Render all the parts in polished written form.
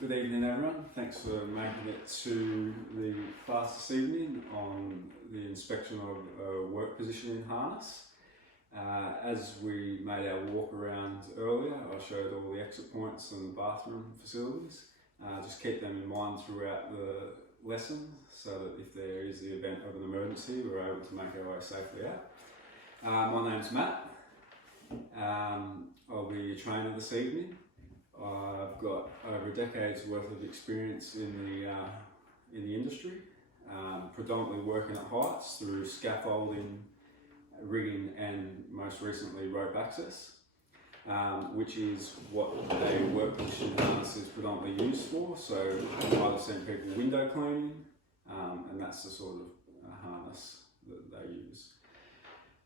Good evening everyone, thanks for making it to the class this evening on the inspection of a work positioning harness. As we made our walk around earlier, I showed all the exit points and the bathroom facilities. Just keep them in mind throughout the lesson so that if there is the event of an emergency, we're able to make our way safely out. My name's Matt. I'll be your trainer this evening. I've got over a decade's worth of experience in the industry, predominantly working at heights through scaffolding, rigging and most recently rope access, which is what a work position harness is predominantly used for. So you might have seen people window cleaning, and that's the sort of harness that they use.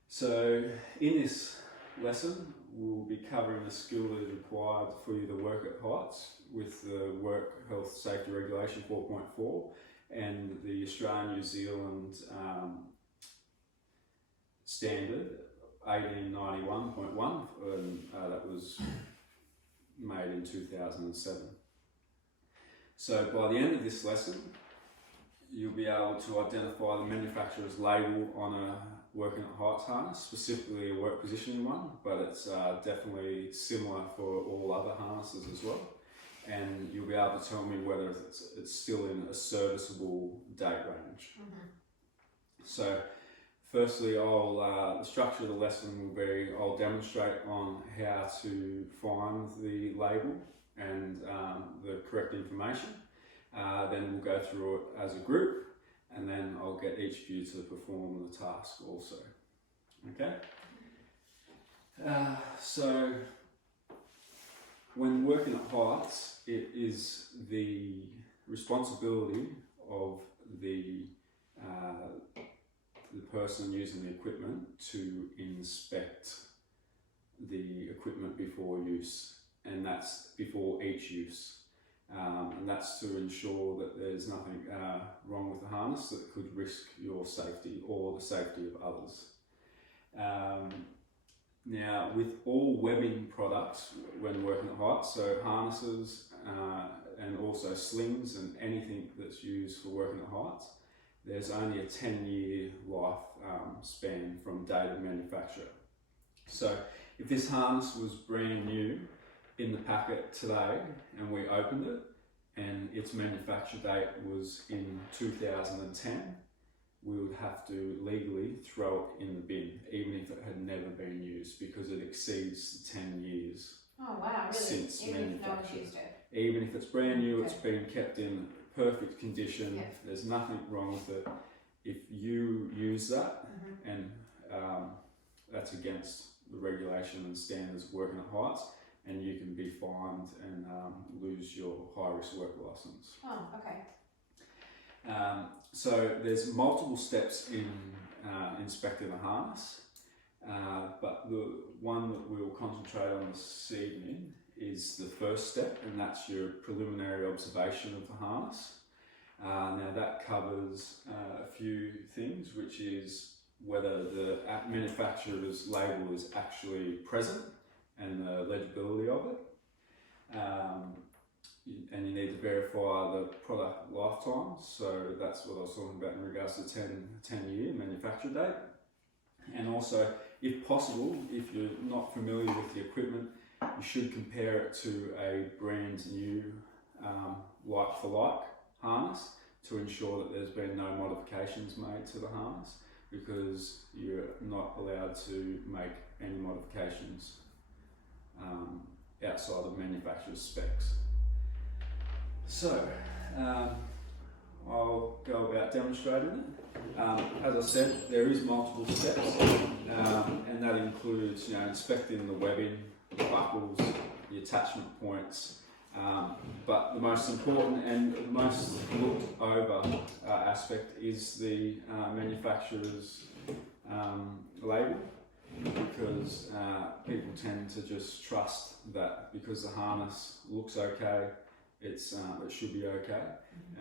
So in this lesson, we'll be covering the skill that is required for you to work at heights with the Work Health Safety Regulation 4.4 and the Australian New Zealand standard 1891.1, and that was made in 2007. So by the end of this lesson, you'll be able to identify the manufacturer's label on a working at heights harness, specifically a work positioning one, but it's definitely similar for all other harnesses as well. And you'll be able to tell me whether it's still in a serviceable date range. So firstly, the structure of the lesson will be, I'll demonstrate on how to find the label and the correct information. Then we'll go through it as a group, and then I'll get each of you to perform the task also. Okay? So when working at heights, it is the responsibility of the person using the equipment to inspect the equipment before use, and that's before each use. And that's to ensure that there's nothing wrong with the harness that could risk your safety or the safety of others. Now, with all webbing products when working at heights, so harnesses and also slings and anything that's used for working at heights, there's only a 10-year life span from date of manufacture. So if this harness was brand new in the packet today and we opened it and its manufacture date was in 2010, we would have to legally throw it in the bin, even if it had never been used, because it exceeds the 10 years. Oh wow, really? Since Even manufacture. if no one's used it? Even if it's brand new, Okay. it's been kept in perfect condition, Yeah. there's nothing wrong with it. If you use that, and that's against the regulation and standards of working at heights, and you can be fined and lose your high-risk work licence. Oh, okay. So there's multiple steps in inspecting a harness, but the one that we'll concentrate on this evening is the first step, and that's your preliminary observation of the harness. Now that covers a few things, which is whether the manufacturer's label is actually present and the legibility of it. And you need to verify the product lifetime, so that's what I was talking about in regards to 10-year manufacture date. And also, if possible, if you're not familiar with the equipment, you should compare it to a brand new like-for-like harness to ensure that there's been no modifications made to the harness, because you're not allowed to make any modifications outside of manufacturer's specs. So, I'll go about demonstrating it. As I said, there is multiple steps, and that includes, inspecting the webbing, the buckles, the attachment points, but the most important and the most looked over aspect is the manufacturer's label, because people tend to just trust that because the harness looks okay, it should be okay,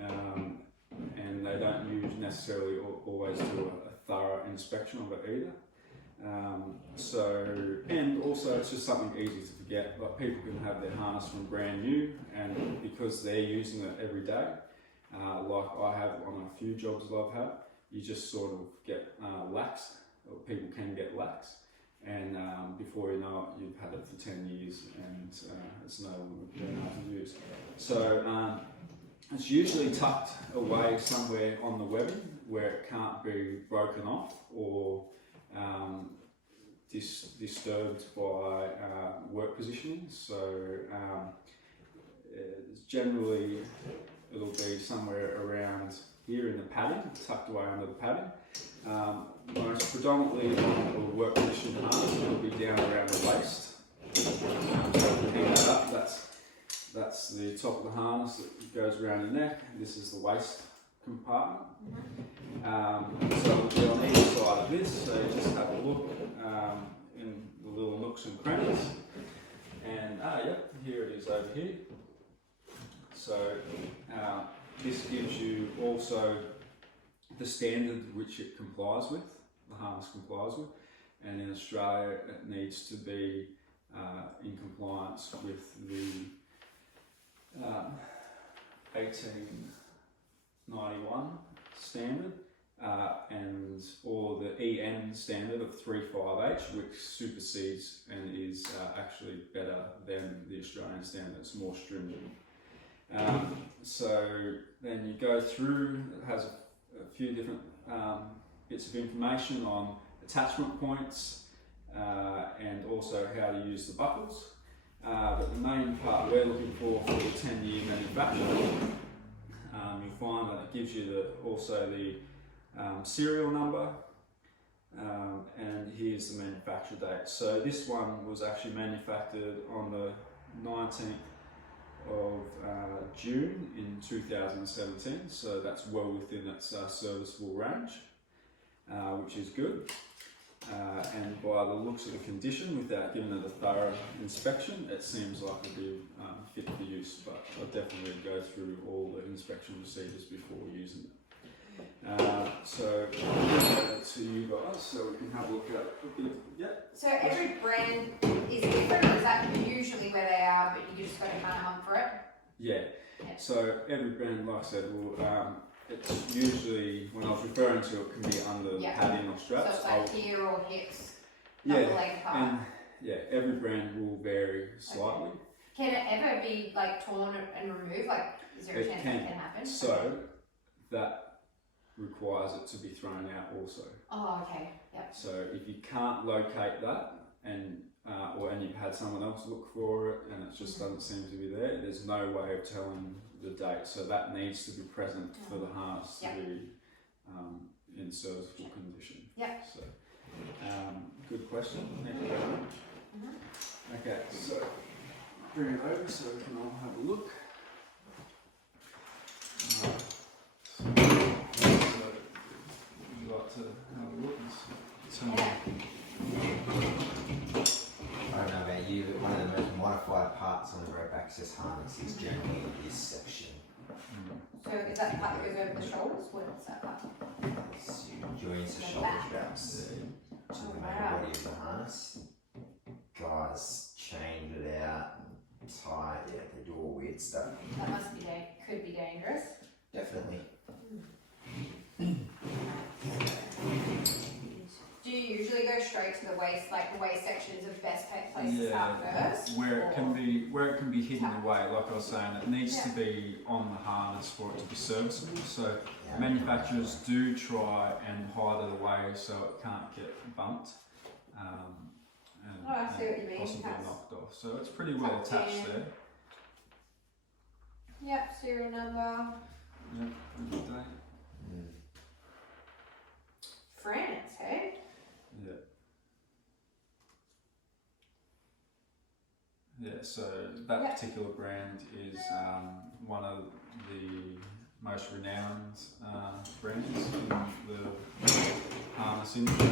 and they don't necessarily always do a thorough inspection of it either. And also it's just something easy to forget. Like, people can have their harness from brand new, and because because they're using it every day, like I have on a few jobs that I've had, you just sort of get lax, or people can get lax, and before you know it, you've had it for 10 years and it's no longer being able to use. So it's usually tucked away somewhere on the webbing where it can't be broken off or disturbed by work positioning. So generally it'll be somewhere around here in the padding, tucked away under the padding. Most predominantly on the work position harness, it'll be down around the waist. So if you hang that up, that's the top of the harness that goes around your neck. This is the waist compartment. So it'll be on either side of this, so you just have a look in the little nooks and crannies. And yep, here it is over here. So this gives you also the standard which it complies with, the harness complies with, and in Australia it needs to be in compliance with the 1891 standard and or the EN standard of 35H, which supersedes and is actually better than the Australian standard. It's more stringent. So then you go through, it has a few different bits of information on attachment points and also how to use the buckles. But the main part we're looking for the 10-year manufacture, you'll find that it gives you also the serial number, and here's the manufacture date. So this one was actually manufactured on the 19th of June in 2017, so that's well within its serviceable range, which is good. And by the looks of the condition, without giving it a thorough inspection, it seems like it'll be fit for use, but I'll definitely go through all the inspection procedures before using it. So I'll give it to you guys so we can have a look at it a bit. Yeah. So every brand is different, or is that usually where they are, but you just got to kind of hunt for it? Yeah. So every brand, like I said, will it's usually, when I was referring to it, can be under the padding or straps. So it's like here or hips, yeah, the leg part. And yeah, every brand will vary slightly. Okay. Can it ever be like torn and removed? Like, is there a chance that can happen? So that requires it to be thrown out also. Oh, okay. Yep. So if you can't locate that and you've had someone else look for it and it just doesn't seem to be there, there's no way of telling the date. So that needs to be present for the harness to be in serviceable condition. Yep. So good question. Thank you. Okay, so bring it over so we can all have a look. So would you like to have a look and tell me? I don't know about you, but one of the most modified parts on the rope access harness is generally this section. So is that the part that goes over the shoulders? What's that part? It's joins the shoulder straps to the main body of the harness. Guys change it out and tie it, they do all weird stuff. That must be could be dangerous. Definitely. Do you usually go straight to the waist, like the waist sections of best place to start first? Where it can be hidden away, like I was saying, it needs to be on the harness for it to be serviceable. So manufacturers do try and hide it away so it can't get bumped and I see what you mean. possibly knocked off. So it's pretty well attached there. Yep, serial number. Yep, good day. France, hey? Yeah. Yeah, so that particular brand is one of the most renowned brands in the harness industry.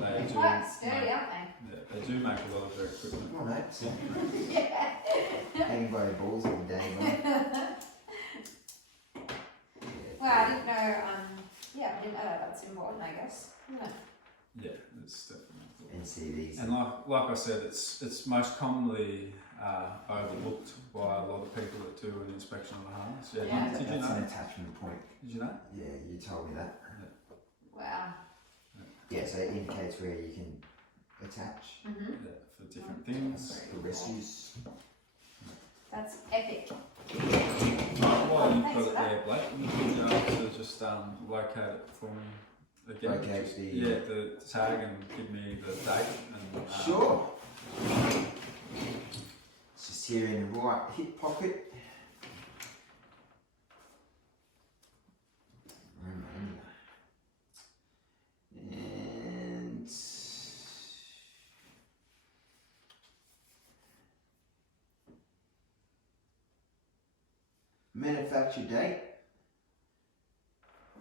They're quite sturdy, aren't they? Yeah, they do make a lot of their equipment. Come on, mate. Yeah. Hanging by your balls every day, mate. Well, I didn't know, I didn't know that's important, I guess. Yeah, it's definitely. NCVs. And like I said, it's most commonly overlooked by a lot of people that do an Did you That's know? an attachment point. Did you know? Yeah, you told me that. Wow. Yeah, so it indicates where you can attach Mm-hmm. Yeah, for different things. for rescues. That's epic. Right, while you've Thanks got for it that. there, Blake, would you be able to just locate it for me again? Locate Just- the- Yeah, the tag and give me the date and Sure. It's just here in the right hip pocket. Romania. And manufacture date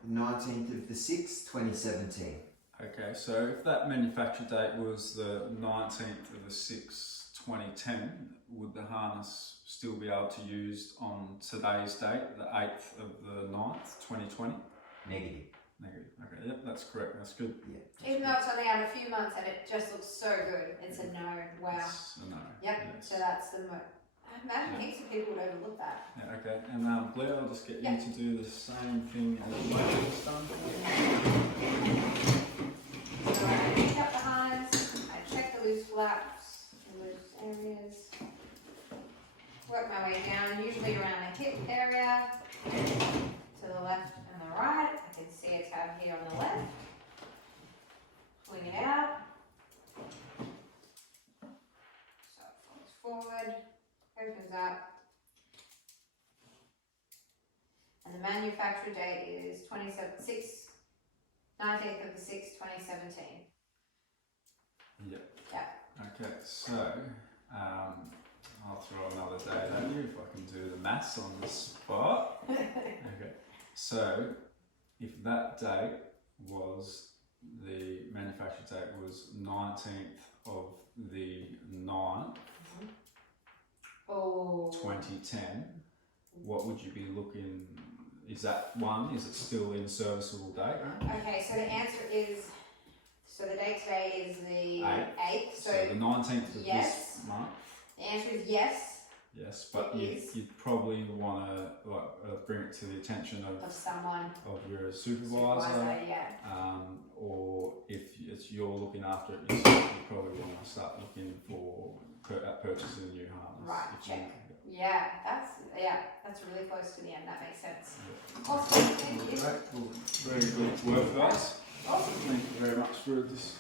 19th of the 6th, 2017. Okay, so if that manufacture date was the 19th of the 6th, 2010, would the harness still be able to use on today's date, the 8th of the 9th, 2020? Negative. Negative. Okay, yep, that's correct. That's good. Yeah. That's Even good. though it's only out a few months and it just looks so good, it's a no. Wow. It's a no. Yep. Yes. So that's the I imagine Yeah. heaps of people would overlook that. Yeah, okay. And Blair, I'll just get Yeah. you to do the same thing as Blake's done. So I pick up the harness, I check the loose flaps, the loose areas, work my way down, usually around the hip area, to the left and the right. I can see a tab here on the left. Pulling it out. So it folds forward, opens up. And the manufacture date is 19th of the 6th, 2017. Yep. Yeah. Okay, so I'll throw another date at you if I can do the maths on the spot. Okay, so if that date was, the manufacture date was 19th of the 9th, Oh. 2010, what would you be looking, is that one, is it still in serviceable date range? Okay, so the answer is, so the date today is the 8th, So the 19th of yes. this month? The answer is yes, Yes, but It you'd, is. you'd probably want to bring it to the attention of someone. of your supervisor, Yeah. or if you're looking after it yourself, you probably want to start looking for purchasing a new harness. Right, if you- check. That's really close to the end. That makes sense. Yeah. Awesome. Thank you. Great, well, very good work, guys. Awesome. Thank you very much for this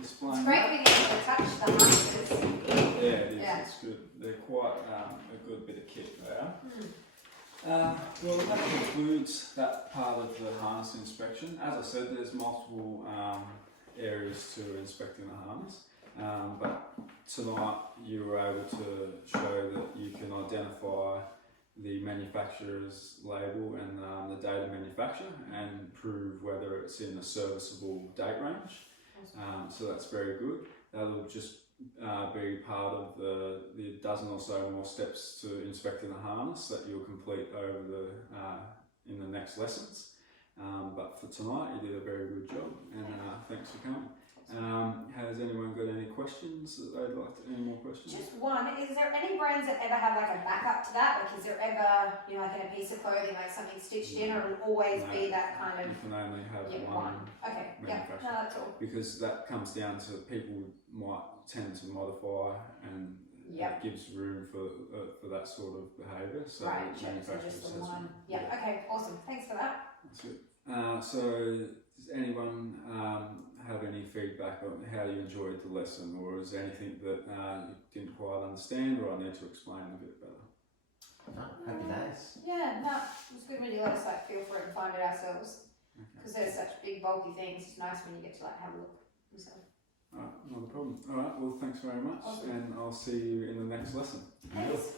displaying. It's great being able to touch the harnesses. Yeah, it is. Yeah. It's good. They're quite a good bit of kit there. Hmm. Well, that concludes that part of the harness inspection. As I said, there's multiple areas to inspecting the harness, but tonight you were able to show that you can identify the manufacturer's label and the date of manufacture and prove whether it's in a serviceable date range. So that's very good. That'll just be part of the dozen or so more steps to inspecting the harness that you'll complete over in the next lessons. But for tonight, you did a very good job, and thanks for coming. Has anyone got any questions that they'd like to, any more questions? Just one. Is there any brands that ever have like a backup to that? Like, is there ever, like in a piece of clothing, like something stitched in, or it'll always No. be that kind of? You can only have Yeah, one. Okay. Yeah. manufacturer. No, that's all. Because that comes down to people might tend to modify, and Yep. it gives room for that sort of behaviour. So Right. the Check. So manufacturer just the says one. Yeah. Okay. Awesome. Thanks for that. That's good. So does anyone have any feedback on how you enjoyed the lesson, or is there anything that you didn't quite understand, or I need to explain a bit better? No, happy days. Yeah. No, it was good when you let us like feel for it and find it ourselves, Okay. because they're such big bulky things. It's nice when you get to like have a look yourself. Alright, not a problem. Alright, well thanks very much, Awesome. and I'll see you in the next lesson. Thanks.